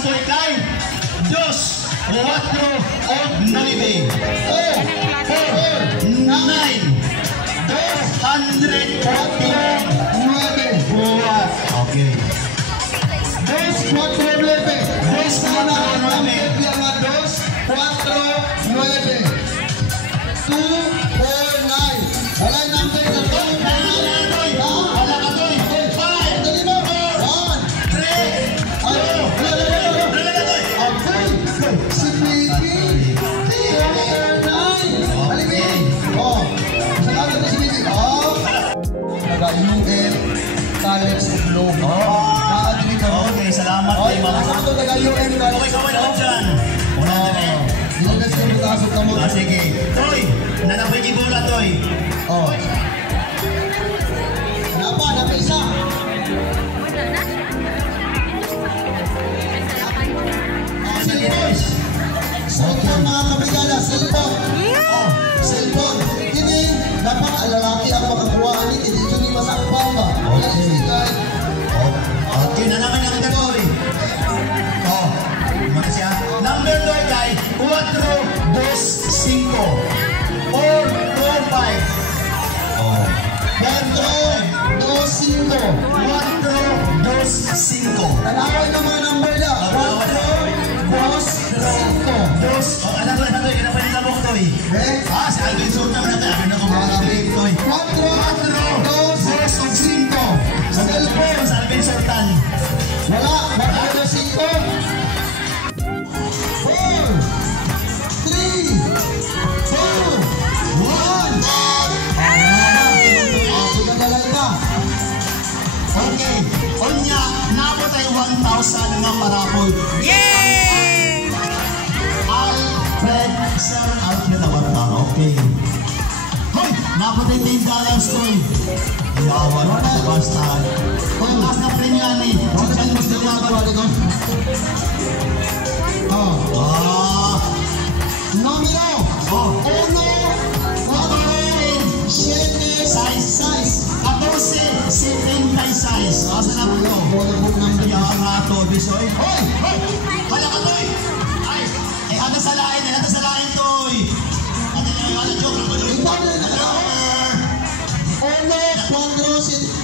to kay 2, 4, o 9. 4, 9. 249. Okay. 2, 4, 9. 2, 4, 9. 2, 4, 9. Wala yung number na 2, 4, 9. Wala ka to 5, 4, 3, 2. Si Bibi. 4, 9. Alibin. Oh. Salamat na si Bibi. Oh. Taga-UM College of Law. Nakaadili ka. Okay, salamat kay mga. Nasaan ito taga-UM College? Okay, kaway naman dyan. Una na rin. Nilagas ka matasok ka mo. Sige. Toy, nanapay kibola, Toy. Oh. Napa isa. Cellphone. Cellphone mga kabigala, cellphone. Cellphone. Ini dapat lalaki ang makakuha ni dito ni masakpan ba? Okay, na naman ang Toy. Oh, mana siya? Number 2 kay 4, 2, 5. 4, 2, 5. Oh. 4, 2, 5. 4, 2, 5. Tanawin ng mga number na. 4, 2, 5. Oh, anak ko, kaya pa nila mo ko, Toy. Si Alvin Sultan na tayo. Ano ko mga kapit, Toy. 4, 2, 5. Cellphone. Sa Alvin Sultan. Wala. 4, 2, 5. 4, 3, 2, 1. Okay. Onya, nabot ay 1,000 nga parapol. Yay! Alfred, Sir Alfred Awata. Okay. Hoy, nabot ay $10 to eh. Yawan, basta. Kung mas na premium ni, saan gusto niya ba dito? Numero. 1, 4, 7, 6. 14, 76. Asa na po ito? Yan nga to, Bisoy. Hoy! Hoy! Kala ka, Toy! Ay! Hata sa lain, Toy! Hata joke lang ba, Toy?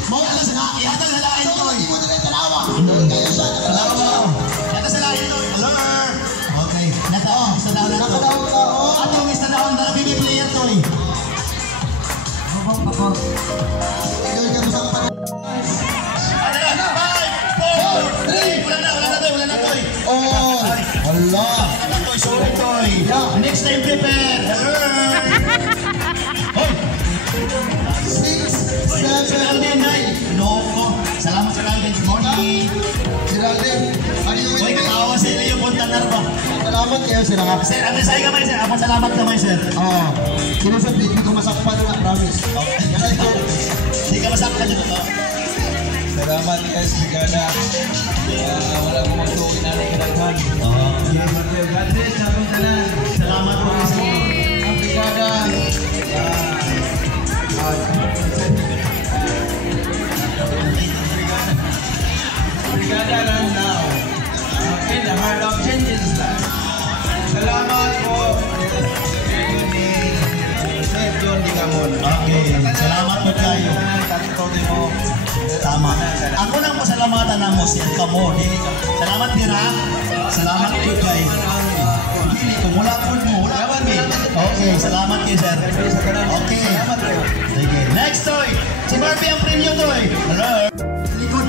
Mau hata sa lain, Toy! Hata sa lain, Toy! Alert! Okay. Nataon, sa daon na to. Ato, miss na daon na BB player, Toy! Next time prepare. Hoy. 6, 7, 9. No. Salamat sa kanya. Good morning. Geraldine. Hoy, katawa sa iyo punta na ba? Salamat kayo sila nga. Sir, ano sa iyo sir? Ako salamat naman, sir. Kinusap, di ko masakpan nga, promise. Hindi ka masakpan dito. Salamat guys, Brigada. Wala ko magtukin na rin kinaghan. God bless, sabong tanan. Salamat po sa inyo. Ang Brigada. Brigada run now. In the heart of changes life. Salamat po. Sir John Digamon. Okay, salamat po kayo. Tama. Ako lang pasalamatan na mo, Sir Kamo. Salamat, Dira. Salamat po kayo. Hindi ko, mula po mo. Okay, salamat kayo, Sir. Okay. Sige. Next toy. Si Barbie ang premium toy. Hello. Likod.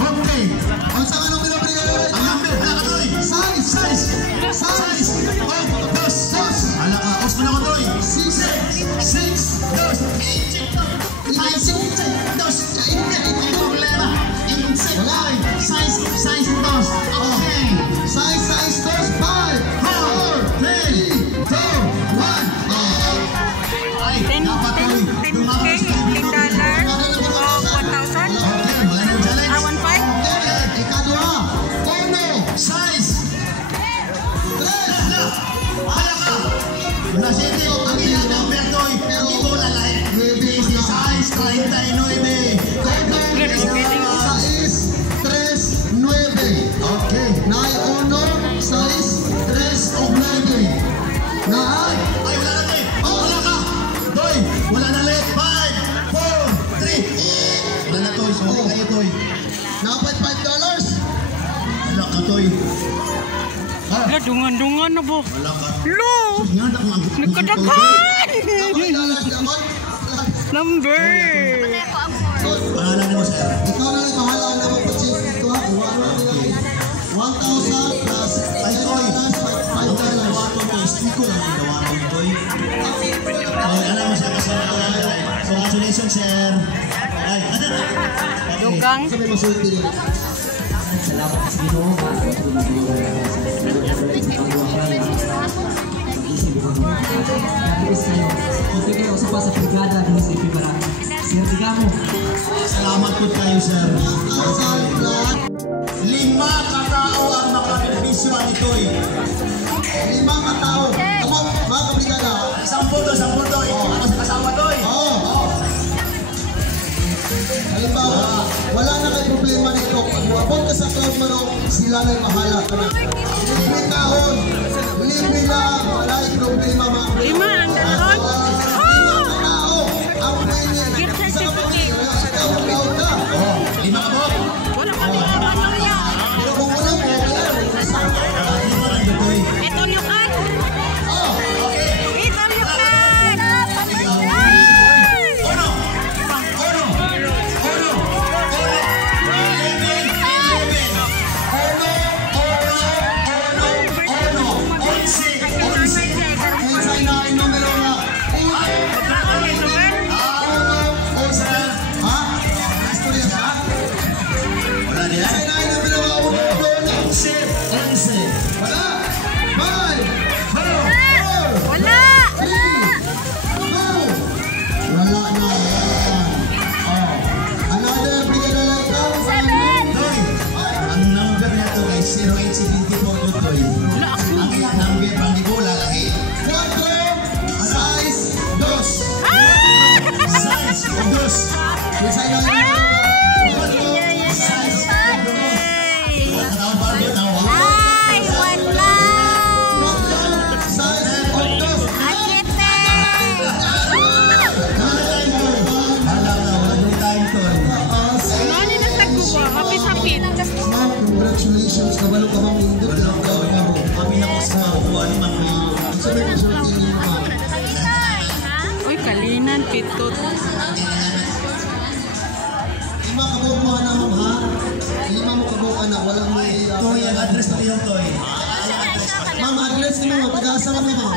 Okay. Ang saan anong pinapagigay? Ang number. Hala ka toy. Size. Oh, dos. Hala ka. Os mo na ko toy. 6, 2, 8, 2. Hindi problema. Size 2. Okay. Size 2, 5, 4, 3, 2, 1. Ay, dapat toy. Dumapos ka rin dito. Okay, malinaw challenge. 1.5? Ikadwa. Uno. Size. 3. Hala ka. Nasiti, ang ilang number toy. Pero ikaw lalay. Size 39. Size 3, 9. Okay. Nai Lahat. Ay, wala na Toy. Oh, wala ka. Toy, wala na ulit. 5, 4, 3. Wala na Toy. Sorry kayo Toy. Dapat $5. Wala ka Toy. Wala, dungan-dungan na po. Wala ka. Lo! Nga na kung Nagkadakan! $5 naman. Number! Pangalan mo sir. Ikaw na lang bahala na mag-purchase dito ha. Iwan mo nila. 1,000 plus Ay, Toy. Ano ka na $5. gawa to Toy? Stiko lang yung gawa to Toy. Ay, alam mo siya kasi congratulations sir. Ay, ano? Okay. Dugang. Sabi masulit din. Salamat sa Ginoo nga at okay kayo sa pa sa brigada ng CP para Sir Digamo. Salamat po tayo sir. 1,000 plus 5 katao ang makabenepisyo ni Toy. 5 katao. Ako, mga kabrigada. 10 Toy. Ano sa kasama Toy? Oo. Halimbawa, wala na kayo problema nito. Pag buwabot ka sa Club Manok, sila na'y bahala ka na. Libre kahon. Libre lang. Wala yung problema mga kabrigada. Lima ang dalawang. Lima katao. Ang pwede. Gift Sa certificate. kapatid, wala sa daw-daw ka. 5 ka po. Wala pa din naman yan. Pero kung wala mo, Toy. Ito yung kan. oh, Ito yung kan. Uno. insay na yung numero na. Ha? Istorya siya? Wala nila. Insay na yung numero na. Wala. 5, 4, Wala. 3, 2. Wala na. Oh. Another brigada like that. Toy, ang number na to guys, 0874 Toy. Ang iyang number, pang di ko lalaki. 4, size 2. Size, dos. Insay na yung numero na. 4, size 2. Tawag pa rin, tawag. Ay, wala. Size 2. Hala na, wala yung time Toy. Ano na taguba? Kapit-kapit. Congratulations, kabalo ka bang indot na ang gawin mo. Kami na ko sa makuha ni Mami. Sabi ko sa tingin mo. Uy, kalinan, pitot. Lima kabog mo anak mo ha? Lima mo kabog anak, walang may... Toy, ang address na yung Toy. Ma'am, address mo, taga-asa lang mo.